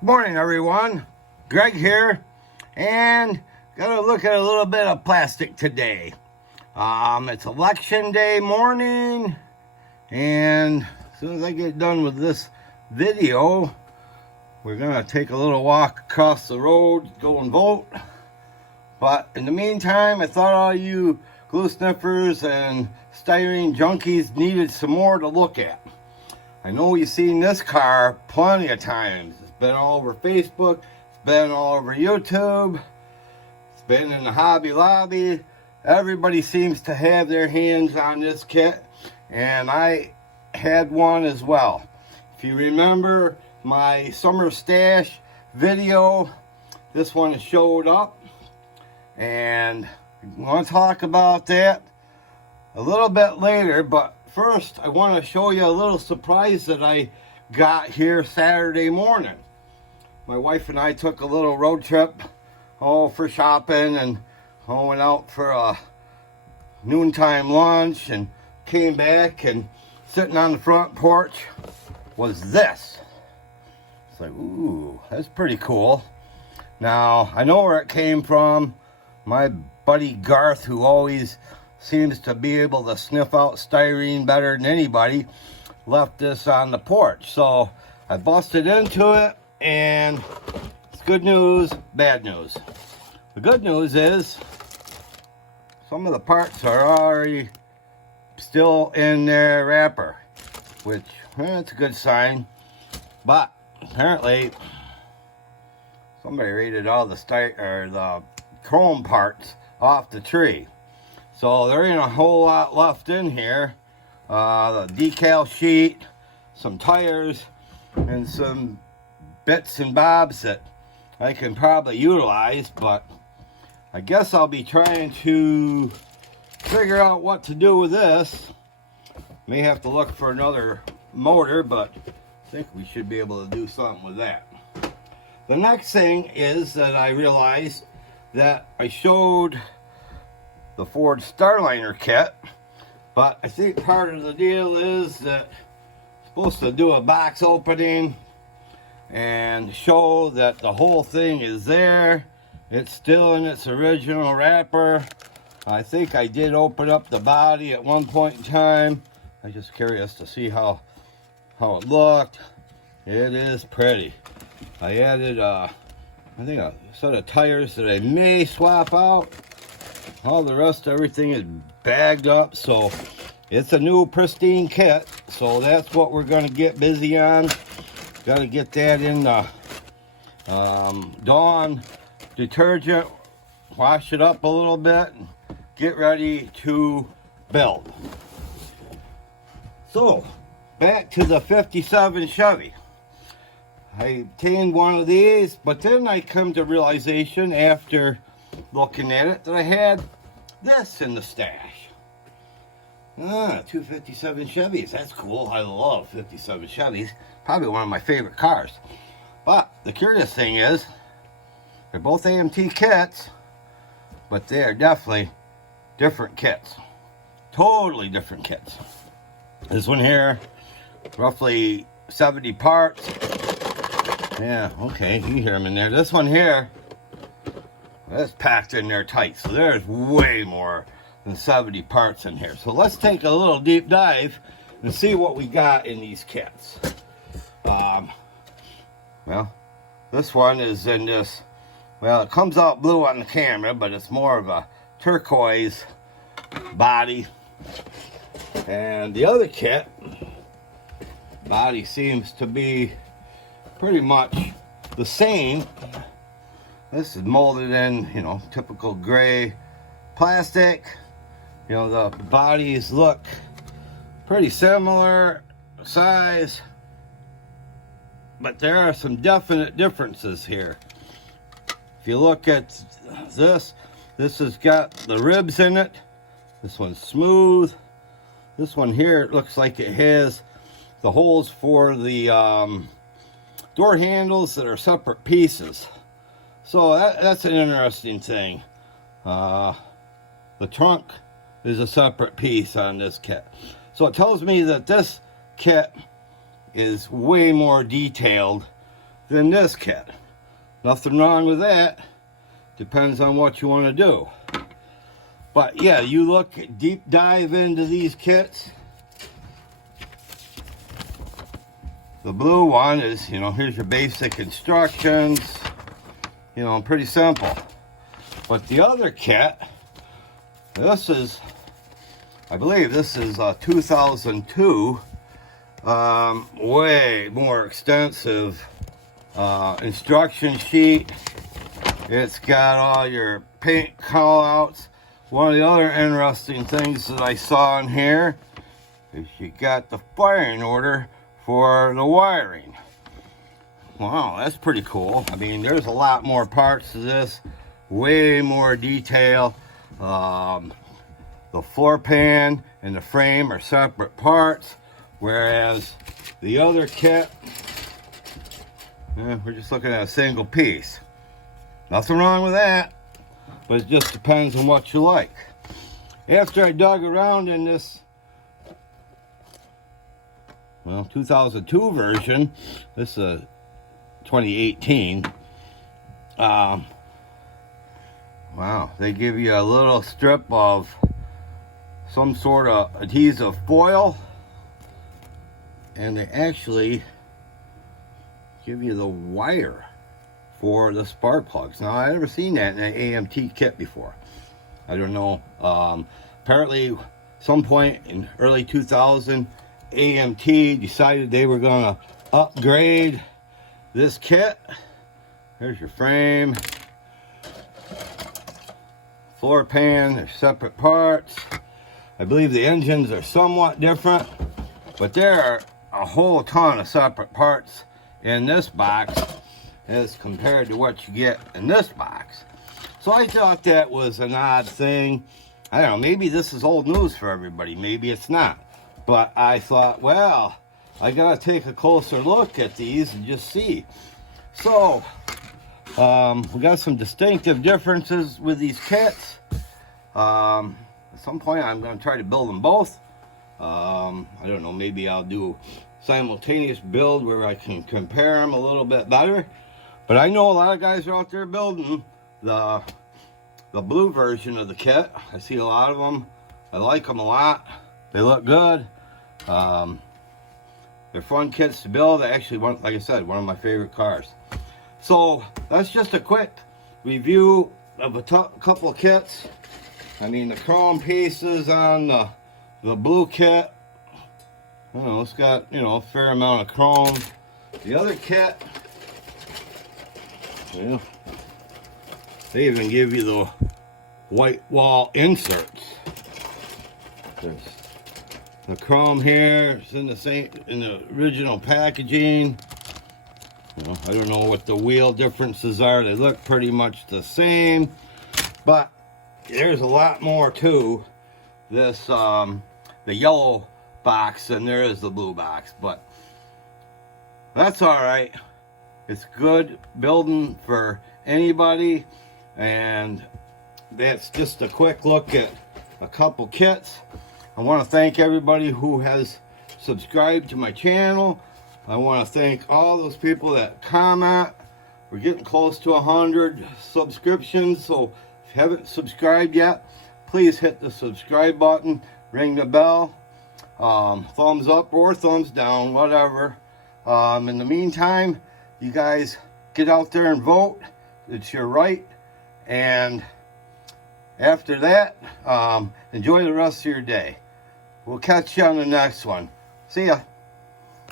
Morning, everyone. Greg here, and gotta look at a little bit of plastic today. It's election day morning, and as soon as I get done with this video, we're gonna take a little walk across the road, go and vote. But in the meantime, I thought all you glue sniffers and styrene junkies needed some more to look at. I know you've seen this car plenty of times. It's been all over Facebook, it's been all over YouTube, it's been in the Hobby Lobby. Everybody seems to have their hands on this kit, and I had one as well. If you remember my summer stash video, this one showed up, and I want to talk about that a little bit later, but first I want to show you a little surprise that I got here Saturday morning. My wife and I took a little road trip for shopping, and went out for a noontime lunch and came back, and sitting on the front porch was this. It's like, ooh, that's pretty cool. Now, I know where it came from. My buddy Garth, who always seems to be able to sniff out styrene better than anybody, left this on the porch. So I busted into it, and it's good news, bad news. The good news is some of the parts are already still in their wrapper, which it's a good sign. But apparently somebody raided all the chrome parts off the tree. So there ain't a whole lot left in here. The decal sheet, some tires, and some bits and bobs that I can probably utilize, but I guess I'll be trying to figure out what to do with this. May have to look for another motor, but I think we should be able to do something with that. The next thing is that I realized that I showed the Ford Starliner kit, but I think part of the deal is that I'm supposed to do a box opening and show that the whole thing is there. It's still in its original wrapper. I think I did open up the body at one point in time. I'm just curious to see how it looked. It is pretty. I added I think a set of tires that I may swap out. All the rest, everything is bagged up, so it's a new pristine kit. So that's what we're going to get busy on. Got to get that in the Dawn detergent, wash it up a little bit, and get ready to build. So back to the 57 Chevy. I obtained one of these, but then I come to realization after looking at it that I had this in the stash. 257 Chevys. That's cool. I love 57 Chevys. Probably one of my favorite cars. But the curious thing is, they're both AMT kits, but they're definitely different kits. Totally different kits. This one here, roughly 70 parts. Yeah, okay, you can hear them in there. This one here, that's packed in there tight. So there's way more than 70 parts in here. So let's take a little deep dive and see what we got in these kits. Well, this one is in this, well, it comes out blue on the camera, but it's more of a turquoise body. And the other kit, body seems to be pretty much the same. This is molded in, typical gray plastic. The bodies look pretty similar size, but there are some definite differences here. If you look at this has got the ribs in it. This one's smooth. This one here, it looks like it has the holes for the door handles that are separate pieces. So that's an interesting thing. The trunk is a separate piece on this kit. So it tells me that this kit is way more detailed than this kit. Nothing wrong with that. Depends on what you want to do. But yeah, you look deep dive into these kits. The blue one is, you know, here's your basic instructions. You know, pretty simple. But the other kit, this is, I believe this is 2002. Way more extensive instruction sheet. It's got all your paint callouts. One of the other interesting things that I saw in here is you got the firing order for the wiring. Wow, that's pretty cool. I mean, there's a lot more parts to this, way more detail. The floor pan and the frame are separate parts, whereas the other kit, we're just looking at a single piece. Nothing wrong with that, but it just depends on what you like. After I dug around in this, well, 2002 version, this is a 2018. Wow, they give you a little strip of some sort of adhesive foil, and they actually give you the wire for the spark plugs. Now, I've never seen that in an AMT kit before. I don't know. Apparently, some point in early 2000, AMT decided they were going to upgrade this kit. There's your frame, floor pan, they're separate parts. I believe the engines are somewhat different, but there are a whole ton of separate parts in this box as compared to what you get in this box. So I thought that was an odd thing. I don't know, maybe this is old news for everybody, maybe it's not. But I thought, well, I gotta take a closer look at these and just see. So, we got some distinctive differences with these kits. At some point I'm gonna try to build them both. I don't know, maybe I'll do simultaneous build where I can compare them a little bit better. But I know a lot of guys are out there building the blue version of the kit. I see a lot of them. I like them a lot. They look good. They're fun kits to build. Actually, like I said, one of my favorite cars. So that's just a quick review of a couple of kits. I mean, the chrome pieces on the blue kit, I don't know, it's got, you know, a fair amount of chrome. The other kit, well, they even give you the white wall inserts. There's the chrome here. It's in the original packaging. You know, I don't know what the wheel differences are. They look pretty much the same, but there's a lot more to this the yellow box than there is the blue box. But that's all right. It's good building for anybody, and that's just a quick look at a couple kits. I want to thank everybody who has subscribed to my channel. I want to thank all those people that comment. We're getting close to 100 subscriptions, so if you haven't subscribed yet, please hit the subscribe button, ring the bell, thumbs up or thumbs down, whatever. In the meantime, you guys get out there and vote. It's your right. And after that, enjoy the rest of your day. We'll catch you on the next one. See ya.